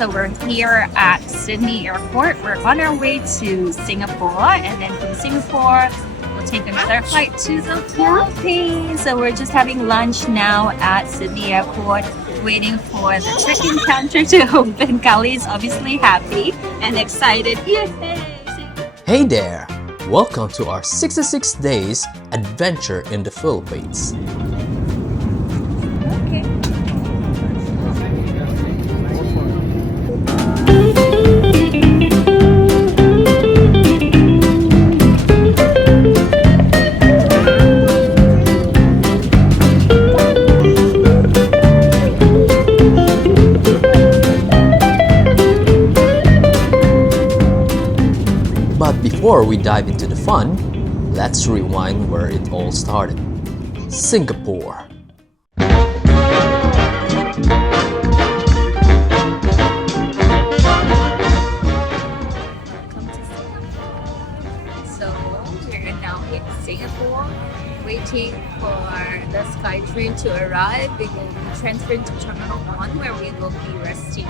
So we're here at Sydney Airport. We're on our way to Singapore, and then from Singapore, we'll take another flight to the Philippines. So we're just having lunch now at Sydney Airport, waiting for the check-in counter to open. Calie is obviously happy and excited. Yay! Hey there! Welcome to our 66 days adventure in the Philippines. Okay. But before we dive into the fun, let's rewind where it all started. Singapore. So we're now in Singapore, waiting for the SkyTrain to arrive. We will be transferred to Terminal 1, where we will be resting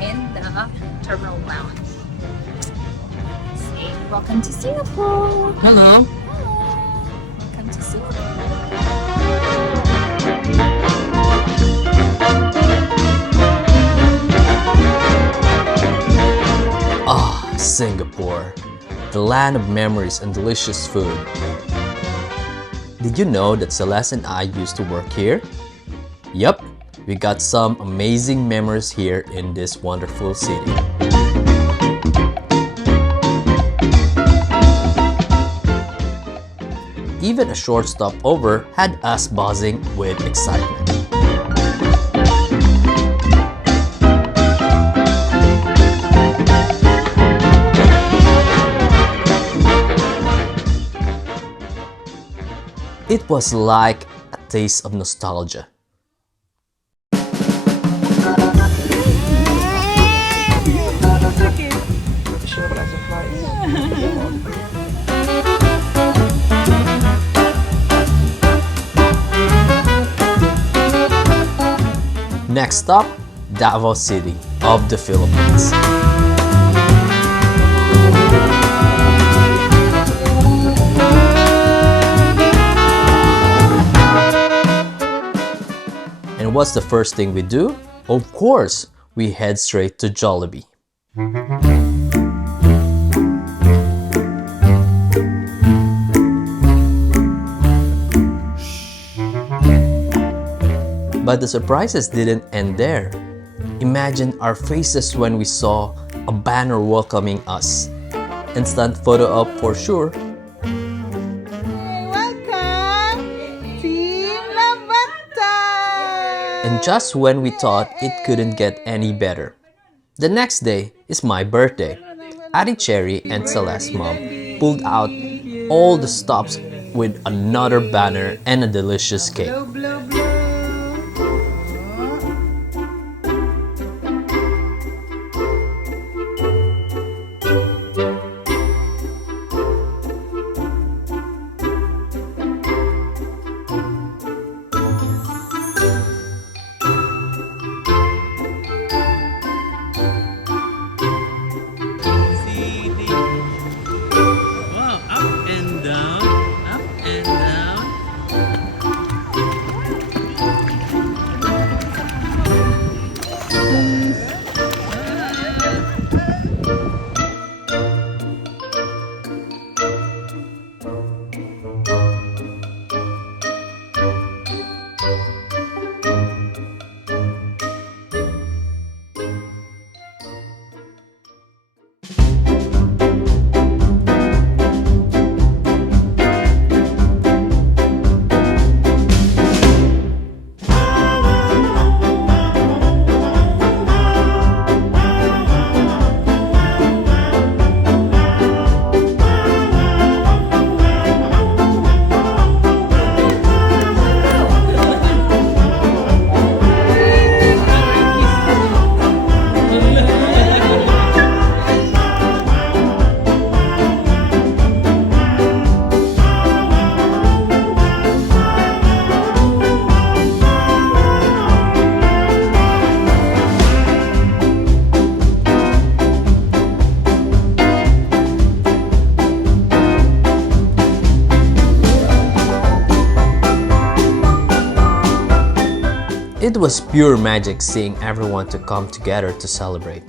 in the Terminal Lounge. Say, welcome to Singapore! Hello! Welcome to Singapore! Ah, Singapore. The land of memories and delicious food. Did you know that Celeste and I used to work here? Yup, we got some amazing memories here in this wonderful city. Even a short stopover had us buzzing with excitement. It was like a taste of nostalgia. Next stop, Davao City of the Philippines. And what's the first thing we do? Of course, we head straight to Jollibee. But the surprises didn't end there. Imagine our faces when we saw a banner welcoming us. Instant photo op for sure. And just when we thought it couldn't get any better. The next day is my birthday. Ate Cherry and Celeste's mom pulled out all the stops with another banner and a delicious cake. It was pure magic seeing everyone to come together to celebrate.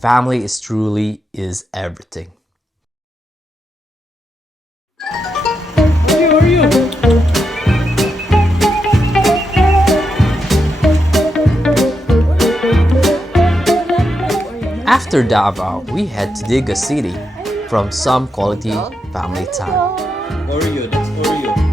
Family is truly is everything. After Davao, we head to Diga City from some quality family time. Oreo, that's Oreo.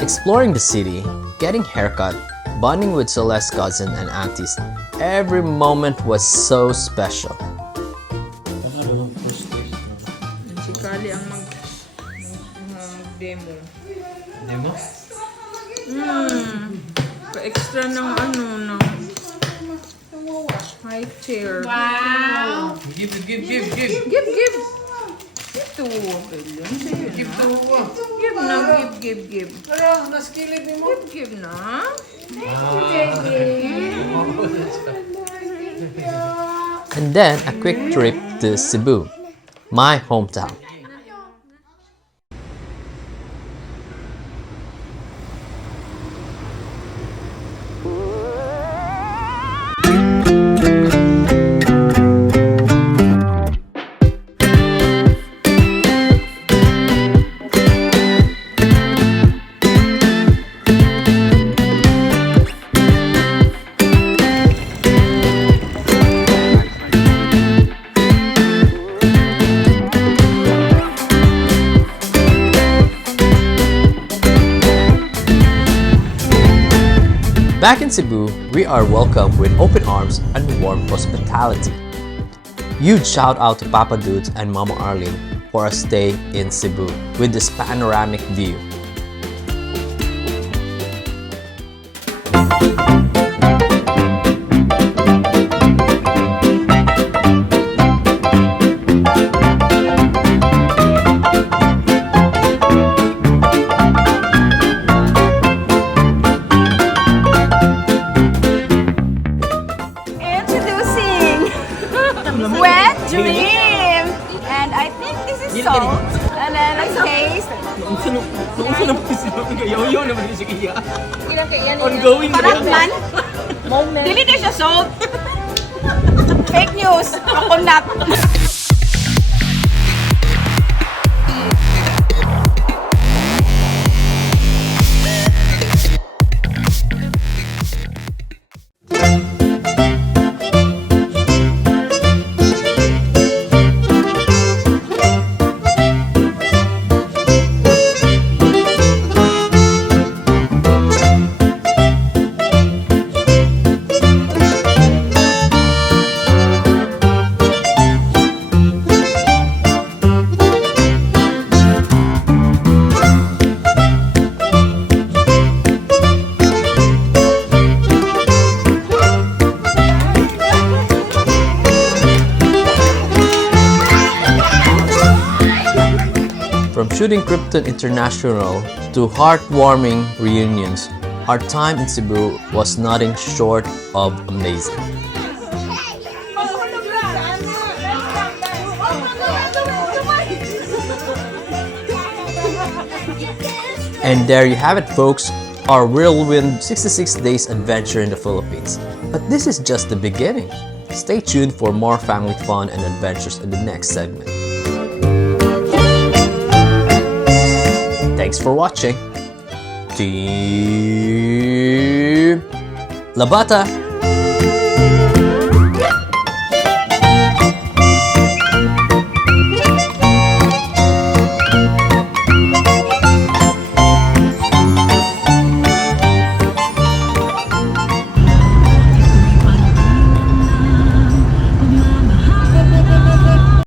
Exploring the city, getting haircut, bonding with Celeste's cousin and aunties, every moment was so special. Si Calie ang mag-demo. Demo? Pa-extra ng ano, ng high chair. Wow! Give. Give! Ito. Give to Give na, give. Pero, naskilid ni mo. Give na. And then a quick trip to Cebu, my hometown. Back in Cebu, we are welcomed with open arms and warm hospitality. Huge shout out to Papa Dudes and Mama Arlene for a stay in Cebu with this panoramic view. Wet dream! And I think this is salt. And then I taste. Ongoing Parang man. Dili na siya salt. Fake news. Coconut. shooting Krypton International to heartwarming reunions, our time in Cebu was nothing short of amazing. And there you have it, folks, our whirlwind 66 days adventure in the Philippines. But this is just the beginning. Stay tuned for more family fun and adventures in the next segment. Thanks for watching. Team Labata!